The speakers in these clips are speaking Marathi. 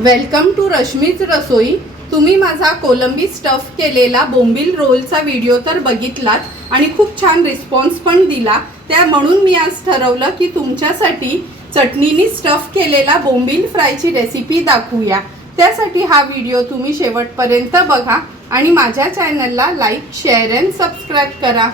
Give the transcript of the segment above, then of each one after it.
वेलकम टू रश्मीच रसोई तुम्ही माझा कोलंबी स्टफ केलेला बोंबील रोलचा व्हिडिओ तर बघितलात आणि खूप छान रिस्पॉन्स पण दिला. त्या म्हणून मी आज ठरवलं की तुमच्यासाठी चटणीनी स्टफ केलेला बोंबील फ्रायची रेसिपी दाखवूया. त्यासाठी हा व्हिडिओ तुम्ही शेवटपर्यंत बघा आणि माझ्या चॅनलला लाईक शेअर अँड सबस्क्राईब करा.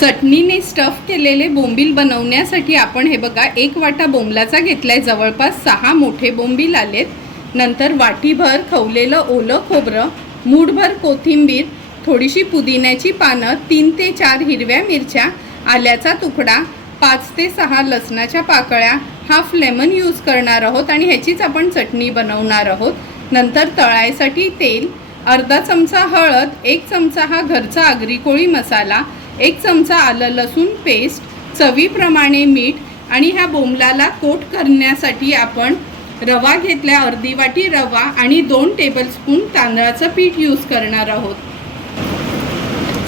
चटणीने स्टफ केलेले बोंबील बनवण्यासाठी आपण हे बघा एक वाटा बोंबलाचा घेतलाय. जवळपास सहा मोठे बोंबील आलेत. नंतर वाटीभर खवलेलं ओलं खोबरं मूठभर कोथिंबीर थोडीशी पुदिन्याची पानं तीन ते चार हिरव्या मिरच्या आल्याचा तुकडा पाच ते सहा लसणाच्या पाकळ्या हाफ लेमन यूज करणार आहोत आणि ह्याचीच आपण चटणी बनवणार आहोत. नंतर तळायसाठी तेल अर्धा चमचा हळद एक चमचा हा घरचा आगरी कोळी मसाला एक चमचा आलं लसूण पेस्ट चवीप्रमाणे मीठ आणि ह्या बोंबलाला कोट करण्यासाठी आपण रवा घेतल्या अर्धी वाटी रवा आणि दोन टेबलस्पून तांदळाचं पीठ यूज करणार आहोत.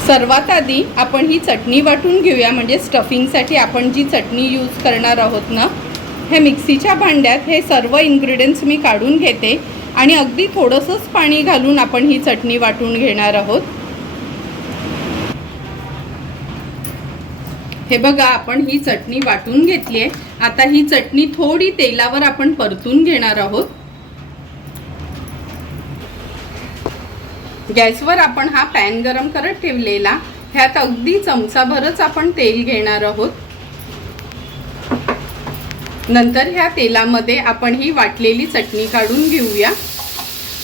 सर्वात आधी आपण ही चटणी वाटून घेऊया म्हणजे स्टफिंगसाठी आपण जी चटणी यूज करणार आहोत ना हे मिक्सीच्या भांड्यात हे सर्व इन्ग्रेडियंट्स मी काढून घेते आणि अगदी थोडंसंच पाणी घालून आपण ही चटणी वाटून घेणार आहोत. हे बघा आपण ही चटणी वाटून घेतली आहे. आता ही चटणी थोडी तेलावर आपण परतून घेणार आहोत. गॅसवर आपण हा पॅन गरम करत ठेवलेला. ह्यात अगदी चमचाभरच आपण तेल घेणार आहोत. नंतर ह्या तेलामध्ये आपण ही वाटलेली चटणी काढून घेऊया.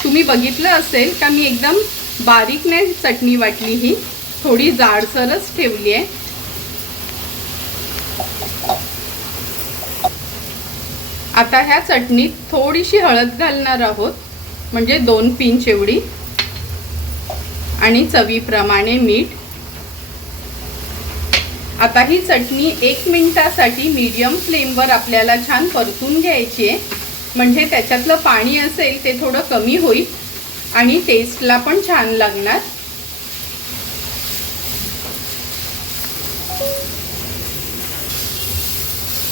तुम्ही बघितलं असेल का मी एकदम बारीक नाही चटणी वाटली ही. थोडी जाडसरच ठेवली आहे. आता ह्या चटणीत थोडीशी हळद घालणार आहोत म्हणजे दोन पिंच एवढी. आणि चवीप्रमाणे मीठ. आता ही चटणी एक मिनिटासाठी मीडियम फ्लेमवर आपल्याला छान परतून घ्यायची आहे. म्हणजे त्याच्यातलं पाणी असेल ते थोडं कमी होईल आणि टेस्टला पण छान लागणार.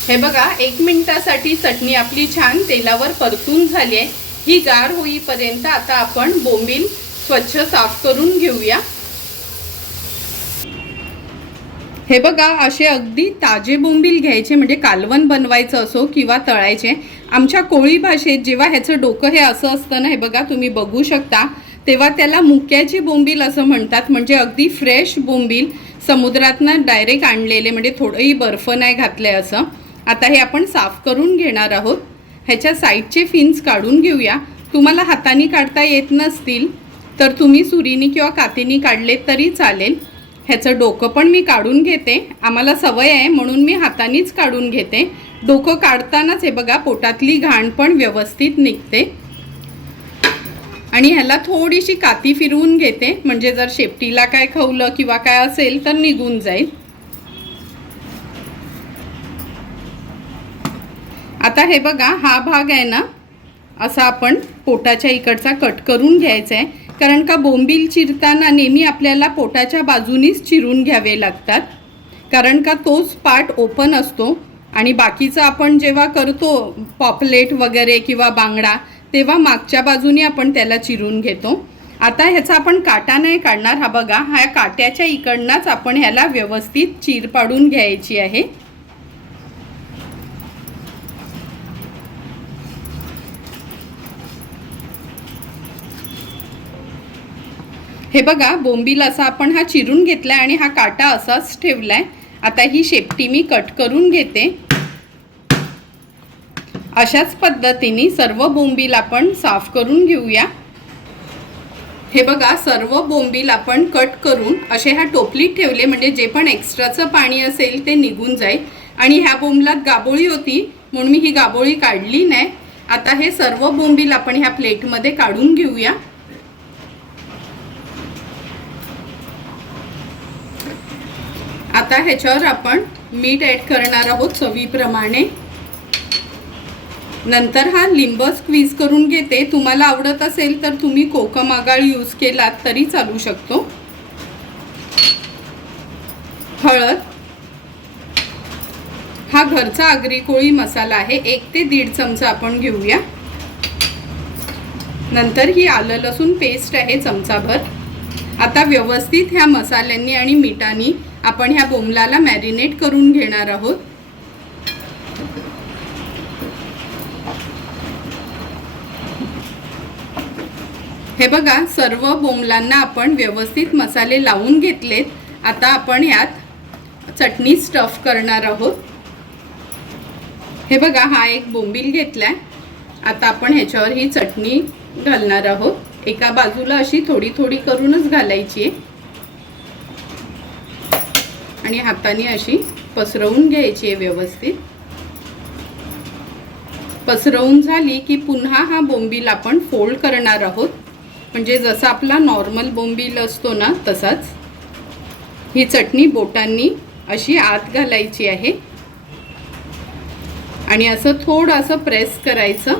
हे बघा एक मिनटासाठी चटणी आपली छान तेलावर परतून झाली आहे. ही गार होईपर्यंत आता आपण बोंबील स्वच्छ साफ करून घेऊया. हे बघा असे अगदी ताजे बोंबील घ्यायचे म्हणजे कालवण बनवायचं असो किंवा तळायचे. आमच्या कोळी भाषेत जेव्हा ह्याचं डोकं हे असं असतं ना हे बघा तुम्ही बघू शकता. तेव्हा त्याला मुक्याची बोंबील असं म्हणतात म्हणजे अगदी फ्रेश बोंबील समुद्रातनं डायरेक्ट आणलेले म्हणजे थोडंही बर्फ नाही घातले असं. आता हे आपण साफ करून घेणार आहोत. ह्याच्या साईडचे फिन्स काढून घेऊया. तुम्हाला हाताने काढता येत नसतील तर तुम्ही सुरीने किंवा कातीने काढले तरी चालेल. ह्याचं डोकं पण मी काढून घेते. आम्हाला सवय आहे म्हणून मी हातानेच काढून घेते. डोकं काढतानाच हे बघा पोटातली घाण पण व्यवस्थित निघते. आणि ह्याला थोडीशी काती फिरवून घेते. म्हणजे जर शेपटीला काय खवलं किंवा काय असेल तर निघून जाईल. आता हे बघा हा भाग आहे ना असा आपण पोटाच्या इकडचा कट करून घ्यायचा आहे कारण का बोंबील चिरताना नेहमी आपल्याला पोटाच्या बाजूनीच चिरून घ्यावे लागतात. कारण का तोच पार्ट ओपन असतो आणि बाकीचं आपण जेव्हा करतो पॉपलेट वगैरे किंवा बांगडा तेव्हा मागच्या बाजूने आपण त्याला चिरून घेतो. आता ह्याचा आपण काटा नाही काढणार. हा बघा ह्या काट्याच्या इकडनंच आपण ह्याला व्यवस्थित चीर पाडून घ्यायची आहे. हे बघा बोंबील असा आपण हा चिरून घेतलाय आणि हा काटा असाच ठेवला आहे आता ही शेपटी मी कट करून घेते. अशाच पद्धतीने सर्व बोंबील आपण साफ करून घेऊया. हे बघा सर्व बोंबील आपण कट करून असे ह्या टोपलीत ठेवले म्हणजे जे पण एक्स्ट्राचं पाणी असेल ते निघून जाईल. आणि ह्या बोंबलात गाबोळी होती म्हणून मी ही गाबोळी काढली नाही. आता हे सर्व बोंबील आपण ह्या प्लेटमध्ये काढून घेऊया. आता ह्याच्यावर आपण मीठ ॲड करणार आहोत चवीप्रमाणे. नंतर हा लिंब स्क्वीज करून घेते. तुम्हाला आवडत असेल तर तुम्ही कोकम आगाळ यूज केलात तरी चालू शकतो. हळद. हा घरचा आगरी कोळी मसाला आहे. एक ते दीड चमचा आपण घेऊया. नंतर ही आलं लसूण पेस्ट आहे चमचाभर. आता व्यवस्थित ह्या मसाल्यांनी आणि मिठानी आपण ह्या बोंबलाला मॅरिनेट करून घेणार आहोत. हे बघा सर्व बोंबलांना आपण व्यवस्थित मसाले लावून घेतलेत. आता आपण यात चटणी स्टफ करणार आहोत. हे बघा हा एक बोंबील घेतलाय. आता आपण ह्याच्यावर ही चटणी घालणार आहोत. एका बाजूला अशी थोडी थोडी करूनच घालायची आहे. आणि हाताने अशी पसरवून घ्यायची आहे व्यवस्थित. पसरवून झाली की पुन्हा हा बोंबील आपण फोल्ड करणार आहोत. म्हणजे जसा आपला नॉर्मल बोंबील असतो ना तसाच. ही चटणी बोटांनी अशी आत घालायची आहे. आणि असं थोडंसं प्रेस करायचं.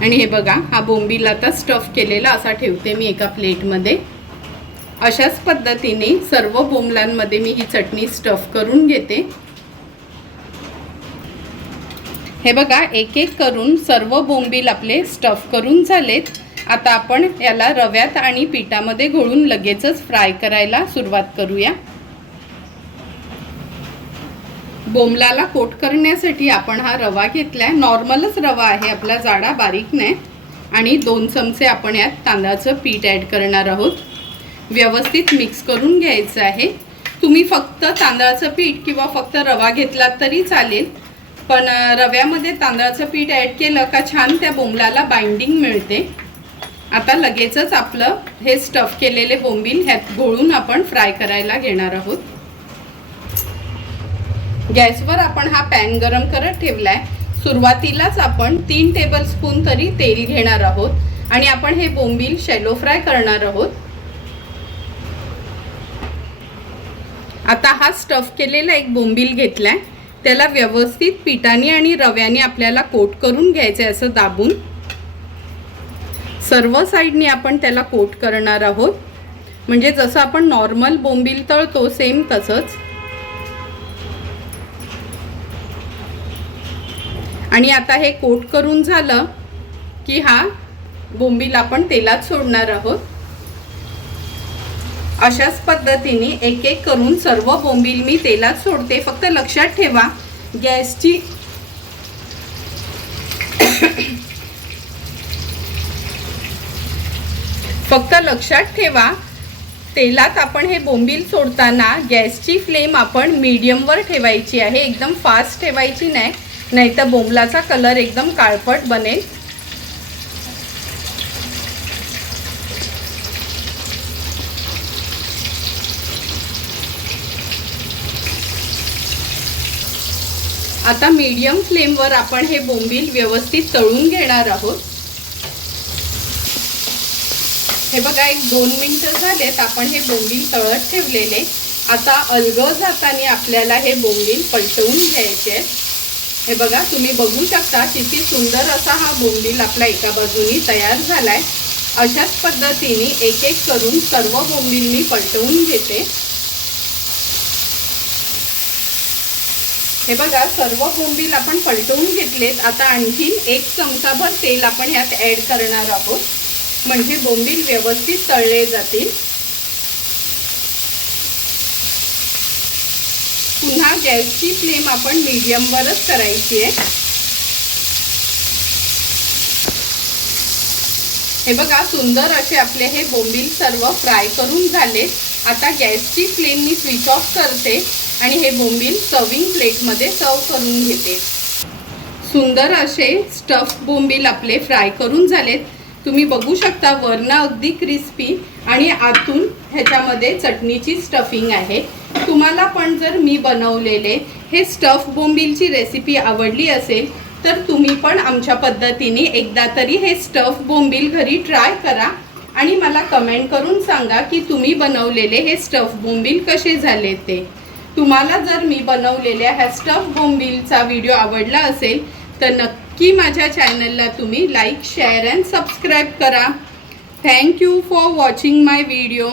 आणि हे बघा हा बोंबील आता स्टफ केलेला असा ठेवते मी एका प्लेटमध्ये. अशाच पद्धतीने सर्व बोंबलांमध्ये मी ही चटणी स्टफ करून घेते. हे बघा एक एक करून सर्व बोंबील आपले स्टफ करून झालेत. आता आपण याला रव्यात आणि पिठामध्ये घोळून लगेचच फ्राय करायला सुरुवात करूया. बोंबलाला कोट करण्यासाठी आपण हा रवा घेतलाय. नॉर्मलच रवा आहे आपला जाडा बारीक नाही. आणि दोन चमचे आपण यात तांदळाचं पीठ ॲड करणार आहोत. व्यवस्थित मिक्स करून घ्यायचं आहे. तुम्ही फक्त तांदळाचं पीठ किंवा फक्त रवा घेतलात तरी चालेल. पण रव्यामध्ये तांदळाचं पीठ ॲड केलं का छान त्या बोंबलाला बाइंडिंग मिळते. आता लगेचच आपलं हे स्टफ केलेले बोंबील ह्यात घोळून आपण फ्राय करायला घेणार आहोत. गॅसवर आपण हा पॅन गरम करत ठेवलाय. सुरुवातीलाच आपण तीन टेबलस्पून तरी तेल घेणार आहोत. आणि आपण हे बोंबील शॅलो फ्राय करणार आहोत आता हा स्टफ केलेला एक बोंबील घेतला आहे त्याला व्यवस्थित पिठाने आणि रव्याने आपल्याला कोट करून घ्यायचं आहे असं दाबून. सर्व साईडने आपण त्याला कोट करणार आहोत. म्हणजे जसं आपण नॉर्मल बोंबील तळतो सेम तसंच. आणि आता हे कोट करून झालं की हा बोंबील आपण तेलात सोडणार आहोत. अशाच पद्धतीने एक एक करून सर्व बोंबील मी तेलात सोडते. फक्त लक्षात ठेवा गॅसची फक्त लक्षात ठेवा तेलात आपण हे बोंबील सोडताना गॅसची फ्लेम आपण मीडियमवर ठेवायची आहे. एकदम फास्ट ठेवायची नाही नाही तर बोंबलाचा कलर एकदम काळपट बनेल. आता मीडियम फ्लेमवर आपण हे बोंबील व्यवस्थित तळून घेणार आहोत. हे बघा एक दोन मिनटं झालेत आपण हे बोंबील तळत ठेवलेले. आता अलगद हाताने आपल्याला हे बोंबील पलटवून घ्यायचे. हे बघा तुम्ही बघू शकता किती सुंदर असा हा बोंबील आपला एका बाजूनी तयार झाला आहे अशाच पद्धतीने एक एक करून सर्व बोंबील मी पलटवून घेते. हे बघा सर्व बोंबील आपण पलटवून घेतलेत. आता आणखीन एक चमचाभर तेल आपण ह्यात ॲड करणार आहोत. म्हणजे बोंबील व्यवस्थित तळले जातील. पुन्हा गॅसची फ्लेम आपण मीडियमवरच करायची आहे. हे बघा सुंदर असे आपले हे बोंबील सर्व फ्राय करून झाले आता गॅसची फ्लेम मी स्विच ऑफ करते. आणि हे बोंबील सर्विंग प्लेटमध्ये सर्व करून घेते. सुंदर असे स्टफ बोंबील आपले फ्राय करून झालेत. तुम्ही बघू शकता वरनं अगदी क्रिस्पी आणि आतून ह्याच्यामध्ये चटणीची स्टफिंग आहे. तुम्हाला पण जर मी बनवलेले हे स्टफ बोंबीलची रेसिपी आवडली असेल तर तुम्ही पण आमच्या पद्धतीने एकदा तरी हे स्टफ बोंबील घरी ट्राय करा आणि मला कमेंट करून सांगा की तुम्ही बनवलेले हे स्टफ बोंबील कसे झाले ते. तुम्हाला जर मी बनवलेल्या ह्या स्टफ बोंबीलचा व्हिडिओ आवडला असेल तर नक्की माझ्या चॅनलला तुम्ही लाईक शेअर अँड सबस्क्राईब करा. Thank you for watching my video